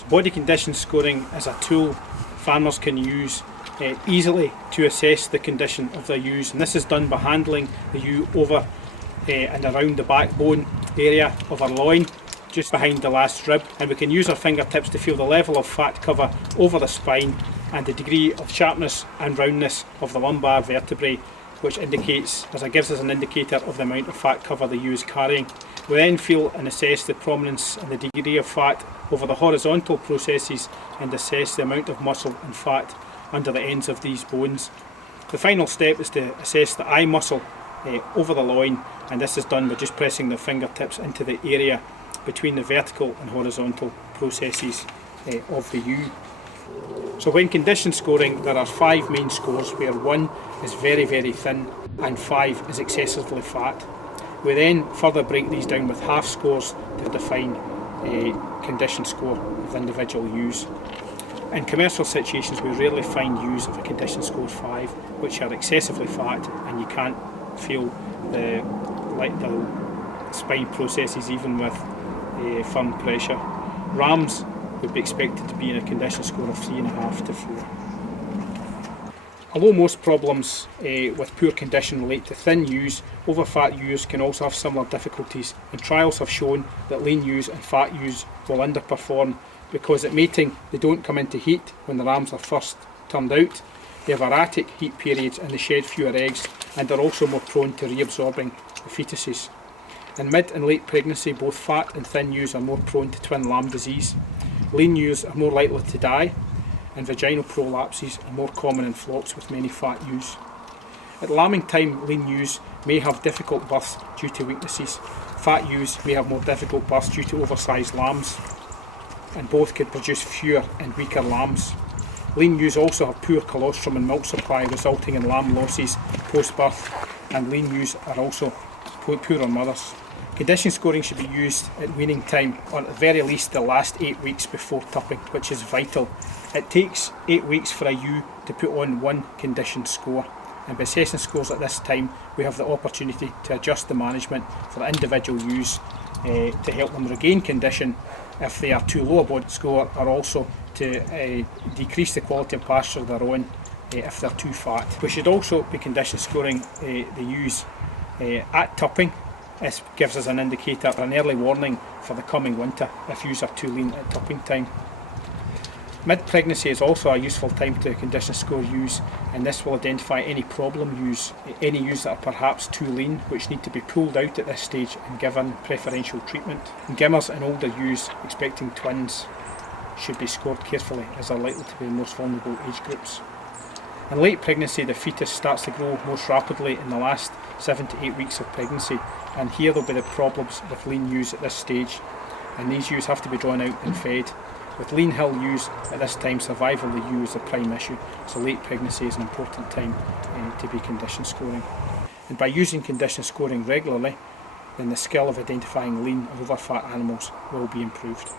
So body condition scoring is a tool farmers can use easily to assess the condition of their ewes, and this is done by handling the ewe over and around the backbone area of our loin, just behind the last rib, and we can use our fingertips to feel the level of fat cover over the spine and the degree of sharpness and roundness of the lumbar vertebrae, which indicates, as it gives us an indicator of the amount of fat cover the ewe is carrying. We then feel and assess the prominence and the degree of fat over the horizontal processes and assess the amount of muscle and fat under the ends of these bones. The final step is to assess the eye muscle over the loin, and this is done by just pressing the fingertips into the area between the vertical and horizontal processes of the ewe. So when condition scoring, there are 5 main scores, where 1 is very, very thin and 5 is excessively fat. We then further break these down with half scores to define a condition score of individual ewes. In commercial situations, we rarely find ewes of a condition score 5, which are excessively fat and you can't feel the spine processes even with firm pressure. Rams would be expected to be in a condition score of 3.5 to 4. Although most problems with poor condition relate to thin ewes, overfat ewes can also have similar difficulties, and trials have shown that lean ewes and fat ewes will underperform because at mating they don't come into heat when the rams are first turned out. They have erratic heat periods and they shed fewer eggs, and are also more prone to reabsorbing the fetuses. In mid and late pregnancy, both fat and thin ewes are more prone to twin lamb disease. Lean ewes are more likely to die, and vaginal prolapses are more common in flocks with many fat ewes. At lambing time, lean ewes may have difficult births due to weaknesses. Fat ewes may have more difficult births due to oversized lambs, and both could produce fewer and weaker lambs. Lean ewes also have poor colostrum and milk supply, resulting in lamb losses post-birth, and lean ewes are also poorer mothers. Condition scoring should be used at weaning time, or at the very least the last 8 weeks before tupping, which is vital. It takes 8 weeks for a ewe to put on 1 condition score, and by assessing scores at this time we have the opportunity to adjust the management for the individual ewes to help them regain condition if they are too low a body score, or also to decrease the quality of pasture they're on if they're too fat. We should also be condition scoring the ewes at tupping. This gives us an indicator, an early warning for the coming winter if ewes are too lean at tupping time. Mid-pregnancy is also a useful time to condition score ewes, and this will identify any problem ewes, any ewes that are perhaps too lean, which need to be pulled out at this stage and given preferential treatment. And gimmers and older ewes expecting twins should be scored carefully, as they're likely to be the most vulnerable age groups. In late pregnancy, the fetus starts to grow most rapidly in the last 7 to 8 weeks of pregnancy, and here there'll be the problems with lean ewes at this stage, and these ewes have to be drawn out and fed. With lean hill ewes at this time, survival of the ewe is the prime issue, so late pregnancy is an important time to be condition scoring. And by using condition scoring regularly, then the skill of identifying lean and overfat animals will be improved.